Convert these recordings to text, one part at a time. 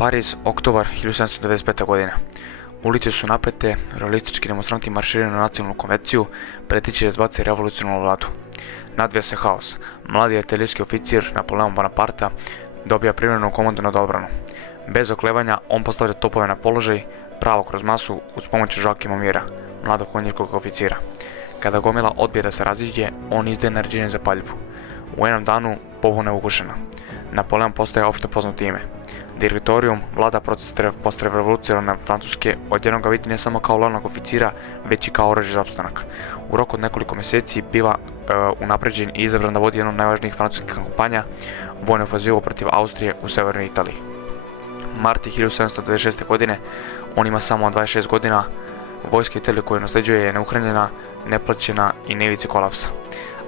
Pariz, oktobar 1795. godina. Ulice su napete, realistički demonstranti marširaju na nacionalnu konvenciju, preteći razbace revolucionalnu vladu. Nadvija se haos. Mladi artiljerijski oficir Napoleon Bonaparta dobija privremenu komandu nad odbranu. Bez oklevanja on postavlja topove na položaj, pravo kroz masu uz pomoć Joakima Mira, mladog konjičkog oficira. Kada gomila odbije da se raziđe, on izdaje naređenje za paljbu. U jednom danu pobuna je ugušena. Napoleon postaje opšte poznato ime. Direktorium, vlada postre revolucionarne Francuske, odjednom ga vidi ne samo kao glavnog oficira, već i kao oružje za opstanak. U roku od nekoliko mjeseci biva unapređen i izabran da vodi jednu od najvažnijih francuskih kampanja, vojnu ofanzivu protiv Austrije u severnoj Italiji. Marti 1796. godine, on ima samo 26 godina, vojska Italije koju nasljeđuje je neuhranjena, neplaćena i na ivici kolapsa.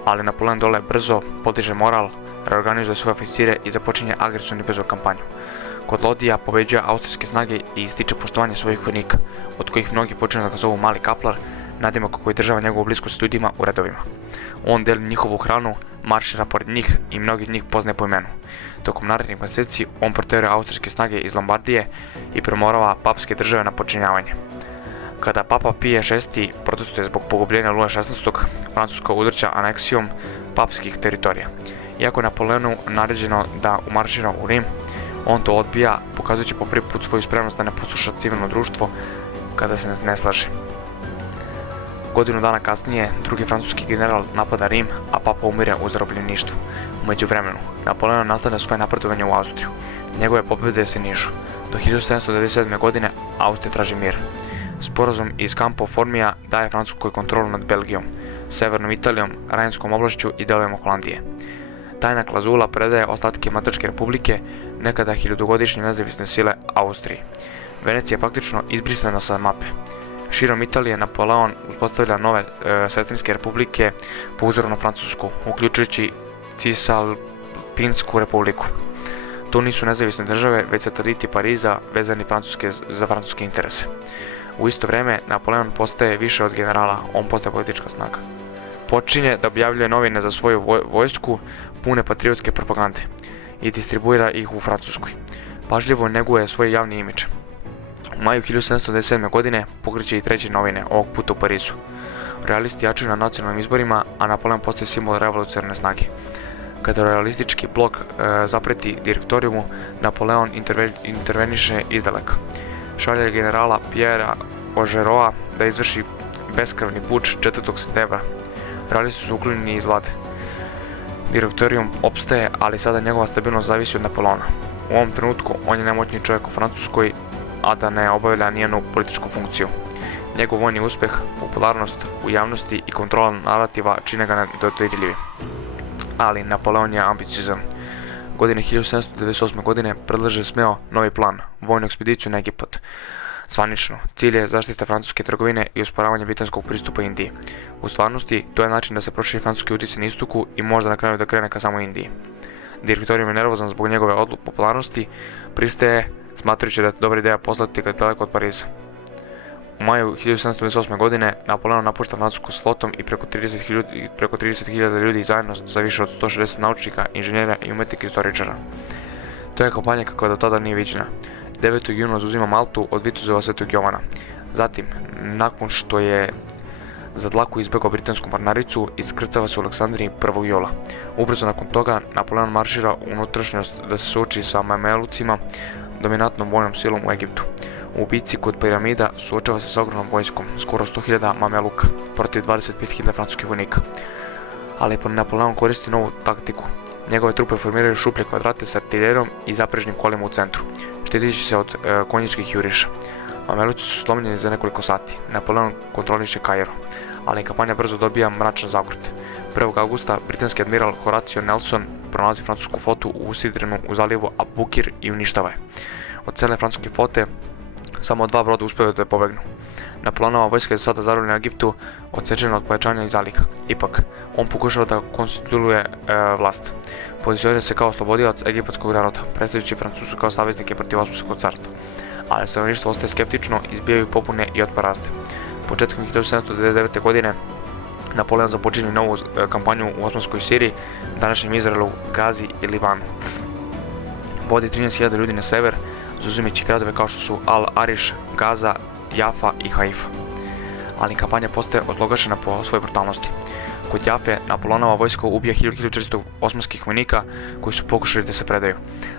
Ali Napoleon dole brzo podiže moral, reorganizuje svoje oficire i započinje agresivnu i brzu kampanju. Kod Lodija pobeđuje austrijske snage i ističe poštovanje svojih vojnika, od kojih mnogi počinju da ga zovu Mali Kaplar, nadimak koji država njegovu bliskost s ljudima u redovima. On deli njihovu hranu, maršira pored njih i mnogi od njih poznaje po imenu. Tokom narednih mjeseci on proteruje austrijske snage iz Lombardije i premorava papske države na počinjavanje. Kada Papa Pije VI protestuje zbog pogubljenja Luja XVI, Francuska udrća aneksijom papskih teritorija. Iako je Napoleonu naređeno da umaršira u Rim, on to odbija, pokazujući po prvi put svoju spremnost da ne posluša civilno društvo kada se ne slaže. Godinu dana kasnije, drugi francuski general napada Rim, a Papa umire u zarobljeništvu. U međuvremenu, Napoleon nastavlja svoje napredovanje u Austriju. Njegove pobjede se nižu. Do 1797. godine Austrija traži mir. Sporazum iz Campo Formija daje Francuskoj kontrolu nad Belgijom, severnom Italijom, Rajnskom oblašću i delovima Holandije. Tajna klauzula predaje ostatke Mađarske republike, nekada hiljadugodišnje nezavisne sile Austriji. Venecija je praktično izbrisana sa mape. Širom Italije Napoleon uspostavlja nove sestrinske republike po uzoru na Francusku, uključujući Cisalpinsku republiku. To nisu nezavisne države, već sateliti Pariza vezani za francuske interese. U isto vrijeme Napoleon postaje više od generala, on postaje politička snaga. Počinje da objavljuje novine za svoju vojsku pune patriotske propagande i distribuira ih u Francuskoj. Pažljivo neguje svoj javni imidž. U maju 1797. godine pokreće i treće novine, ovog puta u Parizu. Realisti jačaju na nacionalnim izborima, a Napoleon postaje simbol revolucionarne snage. Kada realistički blok zapreti direktorijumu, Napoleon interveniše izdaleka. Šalje generala Pierre Augereau da izvrši beskrvni puč 4. septembra. Realisti su uklonjeni iz vlade. Direktorijum opstaje, ali sada njegova stabilnost zavisi od Napoleona. U ovom trenutku on je najmoćniji čovjek u Francuskoj, a da ne obavlja nijednu političku funkciju. Njegov vojni uspjeh, popularnost u javnosti i kontrola narativa čine ga nedodirljivim. Ali Napoleon je ambiciozan. Godine 1798. godine predlaže smeo novi plan, vojnu ekspediciju na Egipat. Zvanično, cilj je zaštita francuske trgovine i usporavanje britanskog pristupa Indiji. U stvarnosti, to je način da se proširi francuski utjecaj na istoku i možda na kraju da krene ka samo Indiji. Direktorijum je nervozan zbog njegove popularnosti, pristaje smatrajući da je dobra ideja poslati ga daleko od Pariza. U maju 1798. godine Napoleon napušta Francusku s flotom i preko 30.000 ljudi zajedno sa više od 160 naučnika, inženjera i umjetnika istoričara. To je kampanja kakva do tada nije viđena. 9. juna zauzima Maltu od vitezova Svetog Jovana. Zatim, nakon što je za dlaku izbjegao britansku mornaricu, iskrcava se u Aleksandriji 1. jula. Ubrzo nakon toga Napoleon maršira u unutrašnjost da se suoči sa Mamelucima, dominantnom vojnom silom u Egiptu. U bici kod piramida suočava se sa ogromnom vojskom, skoro 100.000 Mameluka, protiv 25.000 francuskih vojnika. Ali Napoleon koristi novu taktiku. Njegove trupe formiraju šuplje kvadrate s artiljerijom i zaprežnim kolima u centru, štitići se od konjičkih juriša. Mameluci su slomljeni za nekoliko sati. Napoleon kontroliše Kairo, ali kampanja brzo dobija mračan zaokret. 1. augusta britanski admiral Horatio Nelson pronalazi francusku flotu usidrenu u zalivu Abukir i uništava je. Od cele francuske flote samo 2 broda uspevaju da pobegnu. Napoleonova vojska je sada zarobljena u Egiptu, odsečena od pojačanja i zaliha. Ipak, on pokušava da konstituluje vlast. Pozicionira se kao oslobodilac egipatskog naroda, predstavljajući Francusku kao saveznike protiv Osmanskog carstva. Ali stanovništvo ostaje skeptično, izbijaju pobune i otpor raste. Početkom 1799. godine Napoleon započinje novu kampanju u Osmanskoj Siriji, današnjem Izraelu, Gazi i Libanu. vodi 13.000 ljudi na sever, zauzimajući gradove kao što su Al-Ariš, Gaza, Jafa i Haifa. Ali kampanja postaje odlogašena po svojoj brutalnosti. Kod Jafe Napoleonova vojska ubija 1400 osmanskih vojnika koji su pokušali da se predaju.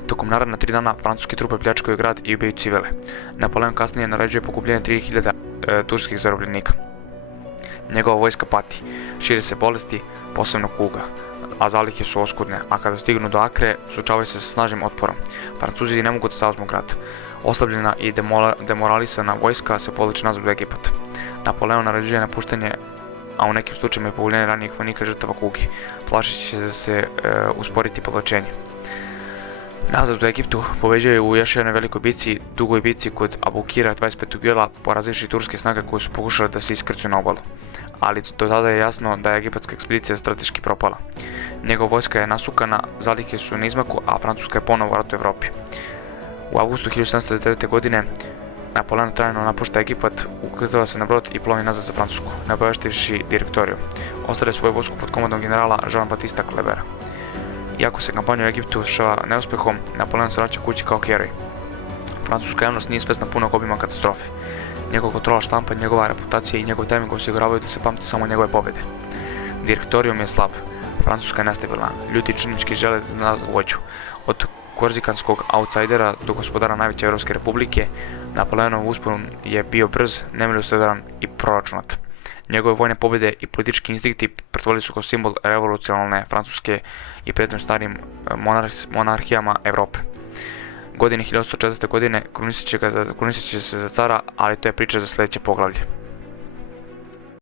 Tokom naredna 3 dana francuske trupe pljačkaju grad i ubijaju civile. Napoleon kasnije naređuje pokupljenje 3000 turskih zarobljenika. Njegova vojska pati, šire se bolesti, posebno kuga, a zalihe su oskudne, a kada stignu do Akre, suočavaju se sa snažnim otporom. Francuzi ne mogu da zauzmu grad. Oslabljena i demoralisana vojska se povlači nazad u Egipat. Napoleon naređuje napuštanje, a u nekim slučajima i povuljenje ranijih vojnika žrtava kugi, plašeći će da se usporiti povlačenje. Nazad u Egiptu pobeđuje u još jednoj velikoj bici, dugoj bici kod Abukira 25. jula, porazivši turske snage koje su pokušale da se iskrcuju na obalu. Ali do tada je jasno da je egipatska ekspedicija strateški propala. Njegova vojska je nasukana, zalihe su na izmaku, a Francuska je ponovo u ratu u Evropi. U avgustu 1799. godine Napoleon trajno napušta Egipat, ukrcava se na brod i plovi nazad za Francusku, ne obaveštivši direktoriju. Ostavlja svoju vojsku pod komandom generala Jean-Baptista Klebera. Iako se kampanja u Egiptu završava neuspehom, Napoleon se vraća kući kao heroj. Francuska javnost nije svesna punog obima katastrofe. Njegova kontrola štampa, njegova reputacija i njegov tajming osiguravaju da se pamte samo njegove pobjede. Direktorijum je slab, Francuska je nestabilna, ljudi činički žele da vođu. Od korzikanskog outsidera do gospodara najveće Evropske republike, Napoleonov uspon je bio brz, nemilosrdan i proračunat. Njegove vojne pobjede i politički instinkti pretvorili su kao simbol revolucionalne Francuske i pretnju starim monarhijama Evrope. Godine 1804. godine krunisat će se za cara, ali to je priča za sljedeće poglavlje.